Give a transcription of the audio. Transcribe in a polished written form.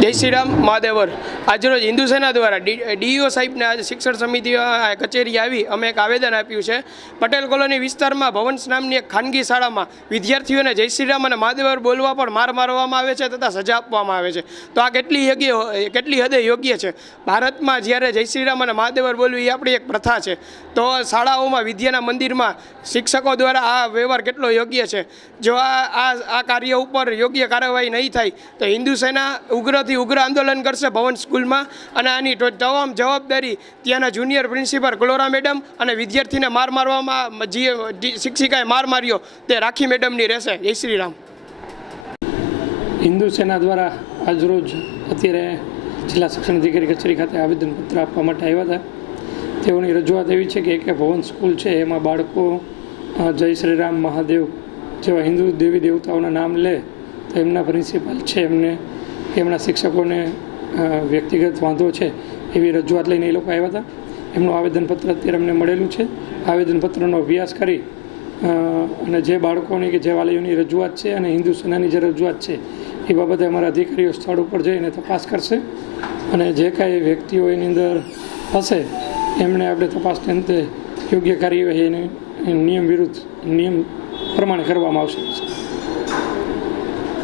જય શ્રી રામ મહાદેવર. આજરોજ હિન્દુ સેના દ્વારા ડીઈઓ સાહેબને આજે શિક્ષણ સમિતિ કચેરી આવી અમે એક આવેદન આપ્યું છે. પટેલ કોલોની વિસ્તારમાં ભવન્સ નામની એક ખાનગી શાળામાં વિદ્યાર્થીઓને જય શ્રી રામ અને મહાદેવર બોલવા પણ માર મારવામાં આવે છે તથા સજા આપવામાં આવે છે. તો આ કેટલી હદે યોગ્ય છે? ભારતમાં જ્યારે જય શ્રી રામ અને મહાદેવર બોલવું એ આપણી એક પ્રથા છે, તો શાળાઓમાં વિદ્યાના મંદિરમાં શિક્ષકો દ્વારા આ વ્યવહાર કેટલો યોગ્ય છે? જો આ કાર્ય ઉપર યોગ્ય કાર્યવાહી નહીં થાય તો હિન્દુ સેના ઉગ્રથી ઉગ્ર આંદોલન કરશે ભવન સ્કૂલમાં, અને આની તમામ જવાબદારી ત્યાંના જુનિયર પ્રિન્સિપાલ ક્લોરા મેડમ અને વિદ્યાર્થીને માર મારવામાં જે શિક્ષિકાએ માર માર્યો તે રાખી મેડમની રહેશે. જય શ્રી રામ. હિન્દુ સેના દ્વારા આજરોજ અત્યારે જિલ્લા શિક્ષણ અધિકારી કચેરી ખાતે આવેદનપત્ર આપવા માટે આવ્યા હતા. તેઓની રજૂઆત એવી છે કે ભવન સ્કૂલ છે એમાં બાળકો જય શ્રી રામ મહાદેવ જેવા હિન્દુ દેવી દેવતાઓના નામ લે તો એમના પ્રિન્સિપાલ છે એમના શિક્ષકોને વ્યક્તિગત વાંધો છે એવી રજૂઆત લઈને એ લોકો આવ્યા હતા. એમનું આવેદનપત્ર અત્યારે અમને મળેલું છે. આવેદનપત્રનો અભ્યાસ કરી અને જે બાળકોની કે જે વાલીઓની રજૂઆત છે અને હિન્દુ સેનાની જે રજૂઆત છે એ બાબતે અમારા અધિકારીઓ સ્થળ ઉપર જઈને તપાસ કરશે, અને જે કાંઈ વ્યક્તિઓ એની અંદર હશે એમને આપણે તપાસને અંતે યોગ્ય કાર્યવાહી નિયમ પ્રમાણે કરવામાં આવશે.